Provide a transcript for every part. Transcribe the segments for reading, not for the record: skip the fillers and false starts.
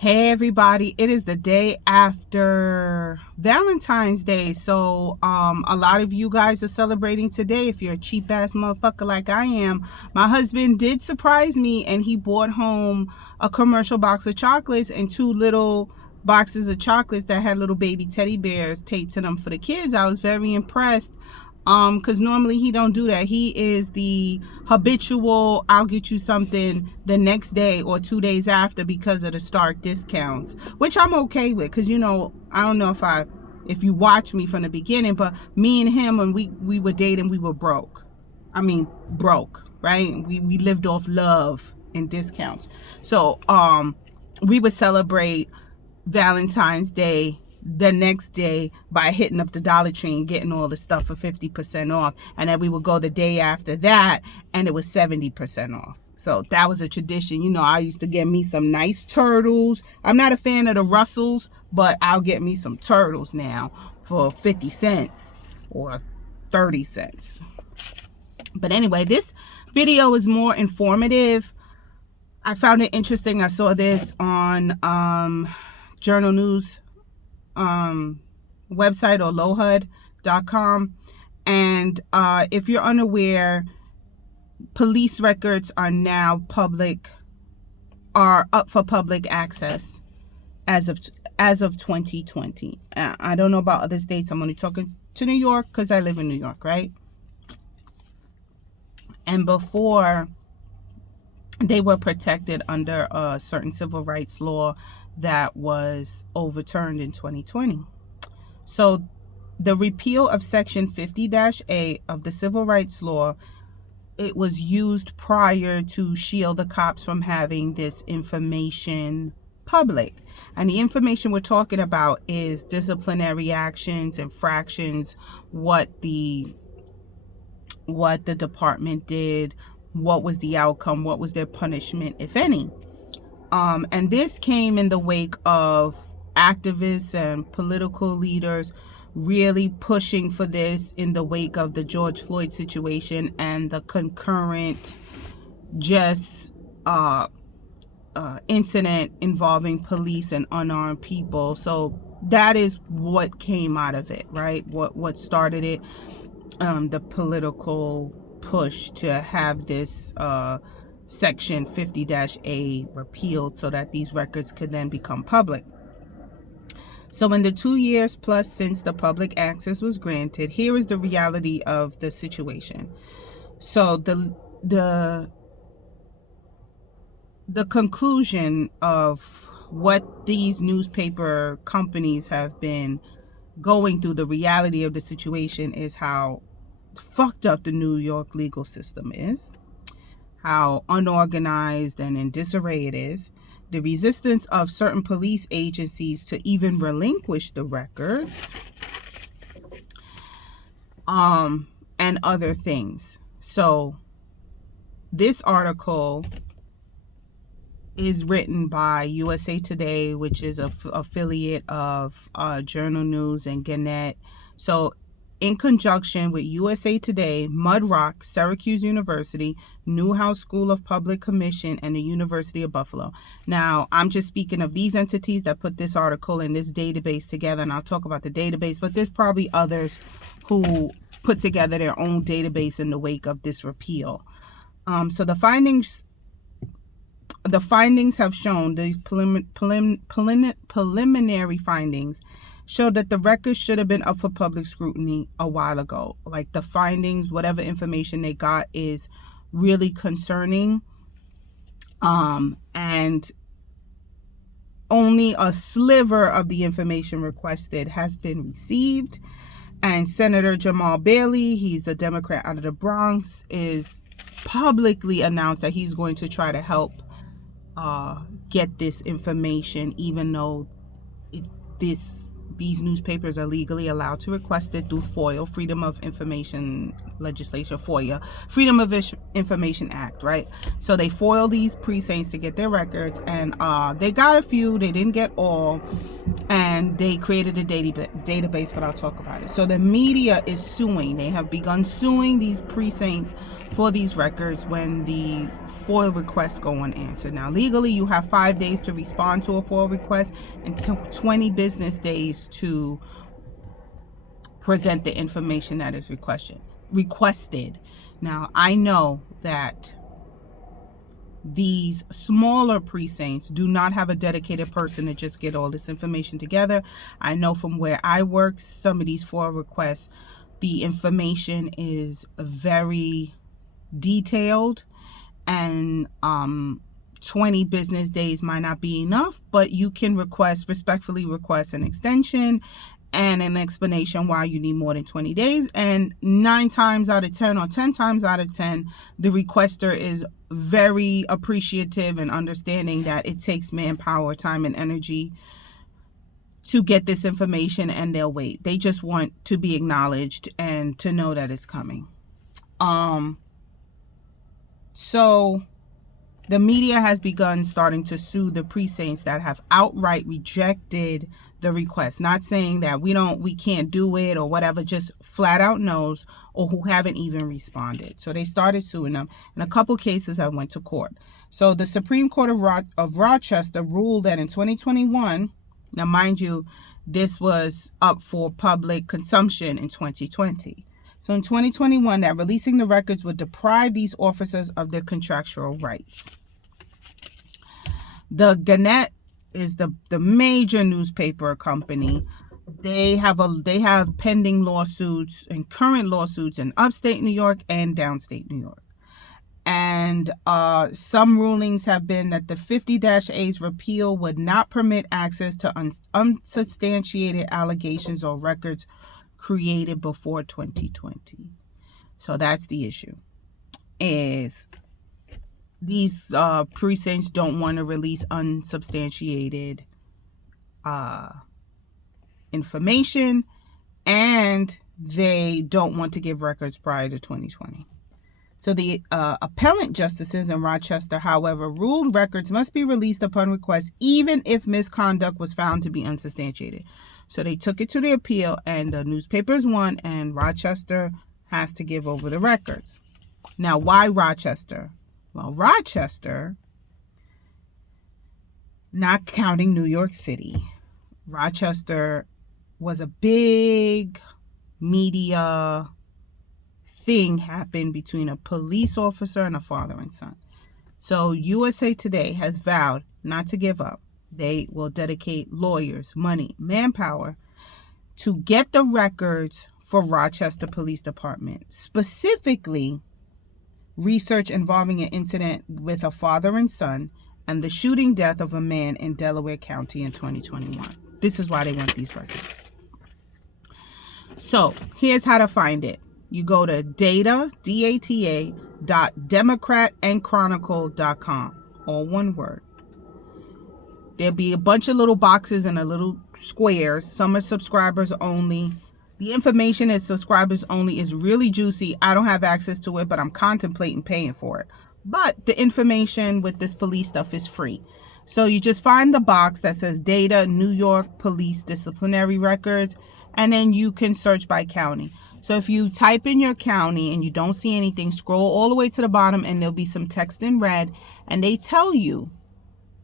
Hey everybody, it is the day after Valentine's Day. So a lot of you guys are celebrating today if you're a cheap ass motherfucker like I am. My husband did surprise me and he brought home a commercial box of chocolates and two little boxes of chocolates that had little baby teddy bears taped to them for the kids. I was very impressed. Because normally he don't do that. He is the habitual, I'll get you something the next day or 2 days after because of the Stark discounts, which I'm okay with. Because, you know, I don't know if you watch me from the beginning, but me and him, when we were dating, we were broke. I mean, broke, right? We lived off love and discounts. So, we would celebrate Valentine's Day the next day by hitting up the Dollar Tree and getting all the stuff for 50% off. And then we would go the day after that and it was 70% off. So that was a tradition. You know, I used to get me some nice turtles. I'm not a fan of the Russells, but I'll get me some turtles now for 50 cents or 30 cents. But anyway, this video is more informative. I found it interesting. I saw this on Journal News website or lohud.com. And if you're unaware, police records are now up for public access as of 2020. I don't know about other states. I'm only talking to New York because I live in New York, right? And before, they were protected under a certain civil rights law that was overturned in 2020. So the repeal of Section 50-A of the Civil Rights Law, it was used prior to shield the cops from having this information public. And the information we're talking about is disciplinary actions, infractions, what the department did, what was the outcome, what was their punishment, if any. And this came in the wake of activists and political leaders really pushing for this in the wake of the George Floyd situation and the concurrent incident involving police and unarmed people. So that is what came out of it, right? What started it, the political push to have this Section 50-A repealed so that these records could then become public. So in the 2 years plus since the public access was granted, here is the reality of the situation. So the conclusion of what these newspaper companies have been going through, the reality of the situation is how fucked up the New York legal system is, how unorganized and in disarray it is, the resistance of certain police agencies to even relinquish the records, and other things. So this article is written by USA Today, which is an affiliate of Journal News and Gannett. So in conjunction with USA Today, Mud Rock, Syracuse University, Newhouse School of Public Commission, and the University of Buffalo. Now, I'm just speaking of these entities that put this article in this database together, and I'll talk about the database, but there's probably others who put together their own database in the wake of this repeal. So the findings have shown, these preliminary findings show that the records should have been up for public scrutiny a while ago. Like the findings, whatever information they got is really concerning. And only a sliver of the information requested has been received. And Senator Jamal Bailey, he's a Democrat out of the Bronx, is publicly announced that he's going to try to help get this information, even though these newspapers are legally allowed to request it through FOIA, Freedom of Information legislation, FOIA, Freedom of Information Act, right? So they FOIL these precincts to get their records, and they got a few. They didn't get all, And they created a database, but I'll talk about it. So the media is suing. They have begun suing these precincts for these records when the FOIL requests go unanswered. Now, legally, you have 5 days to respond to a FOIL request and 20 business days to present the information that is requested. Now, I know that these smaller precincts do not have a dedicated person to just get all this information together. I know from where I work, some of these FOIL requests, the information is very detailed, and 20 business days might not be enough, but you can respectfully request an extension and an explanation why you need more than 20 days. And 9 times out of 10 or 10 times out of 10, the requester is very appreciative and understanding that it takes manpower, time, and energy to get this information, and they'll wait. They just want to be acknowledged and to know that it's coming. So the media has begun starting to sue the precincts that have outright rejected the request, not saying that we can't do it or whatever, just flat out no's, or who haven't even responded. So they started suing them. In a couple cases, I went to court. So the Supreme Court of Rochester ruled that in 2021, now mind you, this was up for public consumption in 2020. So in 2021, that releasing the records would deprive these officers of their contractual rights. The Gannett is the major newspaper company. They have pending lawsuits and current lawsuits in upstate New York and downstate New York. And some rulings have been that the 50-A's repeal would not permit access to unsubstantiated allegations or records created before 2020. So that's the issue. Is these precincts don't want to release unsubstantiated information, and they don't want to give records prior to 2020. So the appellant justices in Rochester, however, ruled records must be released upon request, even if misconduct was found to be unsubstantiated. So they took it to the appeal, and the newspapers won, and Rochester has to give over the records. Now, why Rochester? Well, Rochester, not counting New York City, Rochester was a big media thing happened between a police officer and a father and son. So USA Today has vowed not to give up. They will dedicate lawyers, money, manpower to get the records for Rochester Police Department, specifically research involving an incident with a father and son and the shooting death of a man in Delaware County in 2021. This is why they want these records. So here's how to find it. You go to data.democratandchronicle.com, all one word. There'll be a bunch of little boxes and a little squares. Some are subscribers only. The information is subscribers only is really juicy. I don't have access to it, but I'm contemplating paying for it. But the information with this police stuff is free. So you just find the box that says Data New York Police Disciplinary Records, and then you can search by county. So if you type in your county and you don't see anything, scroll all the way to the bottom and there'll be some text in red, and they tell you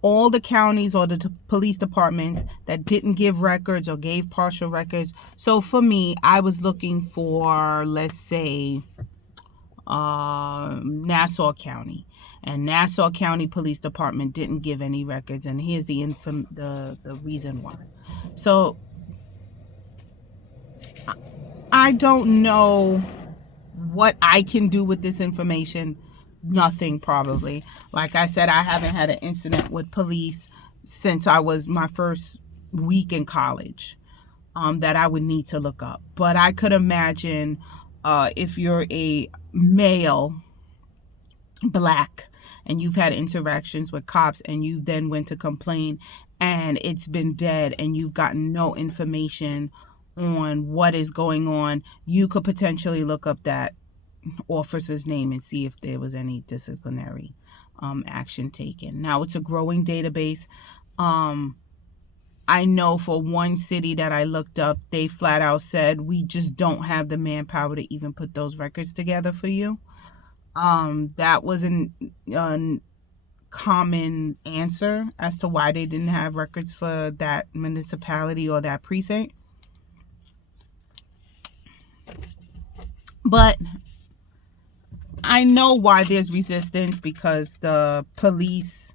all the counties or the police departments that didn't give records or gave partial records. So for me, I was looking for, let's say, Nassau County, and Nassau County Police Department didn't give any records, and here's the reason why. So I don't know what I can do with this information. Nothing, probably. Like I said, I haven't had an incident with police since I was my first week in college that I would need to look up. But I could imagine if you're a male, black, and you've had interactions with cops and you then went to complain and it's been dead and you've gotten no information on what is going on, you could potentially look up that officer's name and see if there was any disciplinary action taken. Now, it's a growing database. I know for one city that I looked up, they flat out said, we just don't have the manpower to even put those records together for you. That was a common answer as to why they didn't have records for that municipality or that precinct. But I know why there's resistance, because the police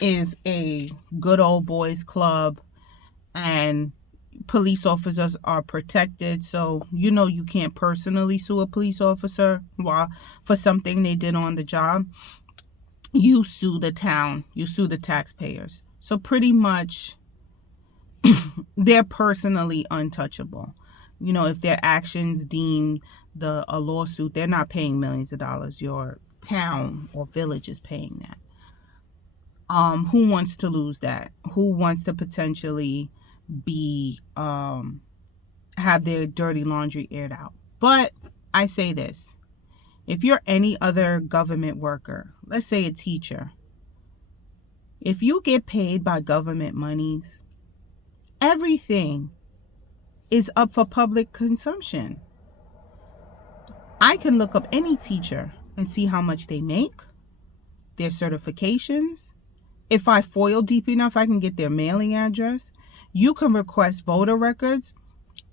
is a good old boys club, and police officers are protected. So you can't personally sue a police officer for something they did on the job. You sue the town, you sue the taxpayers. So pretty much they're personally untouchable. If their actions deem a lawsuit, they're not paying millions of dollars. Your town or village is paying that. Who wants to lose that? Who wants to potentially be have their dirty laundry aired out? But I say this: if you're any other government worker, let's say a teacher, if you get paid by government monies, everything is up for public consumption. I can look up any teacher and see how much they make, their certifications. If I foil deep enough, I can get their mailing address. You can request voter records.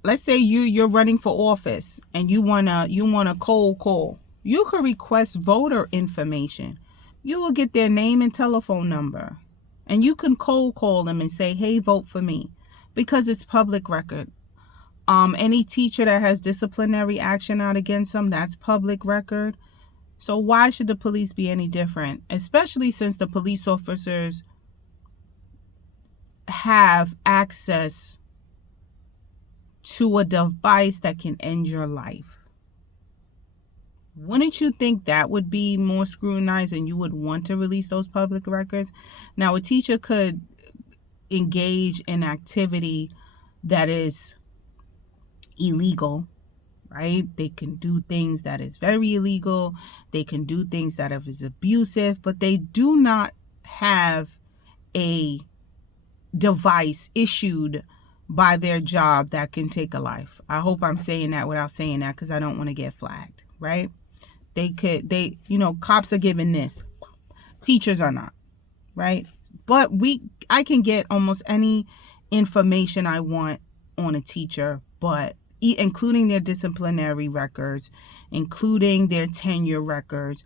Let's say you're running for office and you wanna cold call. You could request voter information. You will get their name and telephone number, and you can cold call them and say, "Hey, vote for me," because it's public record. Any teacher that has disciplinary action out against them, that's public record. So why should the police be any different? Especially since the police officers have access to a device that can end your life. Wouldn't you think that would be more scrutinized and you would want to release those public records? Now, a teacher could engage in activity that is illegal, right? They can do things that is very illegal. They can do things that is abusive, but they do not have a device issued by their job that can take a life. I hope I'm saying that without saying that, because I don't want to get flagged, right? Cops are given this. Teachers are not, right? But I can get almost any information I want on a teacher, but including their disciplinary records, including their tenure records,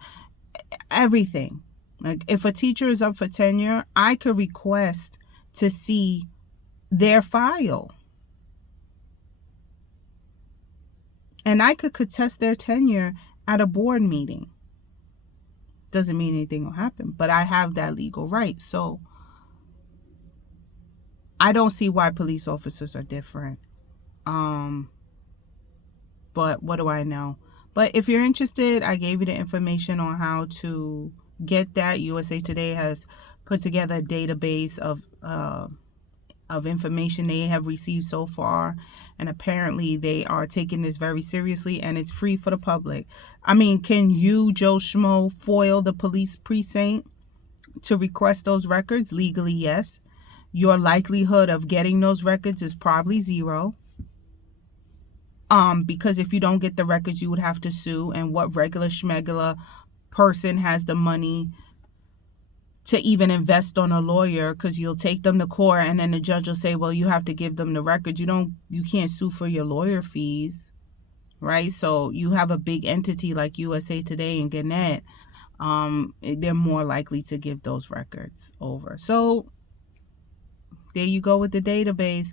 everything. Like, if a teacher is up for tenure, I could request to see their file. And I could contest their tenure at a board meeting. Doesn't mean anything will happen, but I have that legal right. So I don't see why police officers are different. But what do I know? But if you're interested, I gave you the information on how to get that. USA Today has put together a database of information they have received so far, and apparently they are taking this very seriously, and it's free for the public. I mean, can you, Joe Schmo, foil the police precinct to request those records? Legally, yes. Your likelihood of getting those records is probably zero. Because if you don't get the records, you would have to sue, and what regular schmegula person has the money to even invest on a lawyer? Because you'll take them to court and then the judge will say, well, you have to give them the records. You can't sue for your lawyer fees, right? So you have a big entity like USA Today and Gannett, they're more likely to give those records over. So there you go with the database.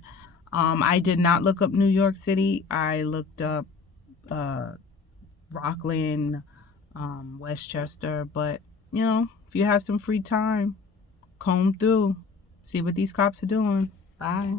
I did not look up New York City. I looked up Rockland, Westchester. But, if you have some free time, comb through, see what these cops are doing. Bye.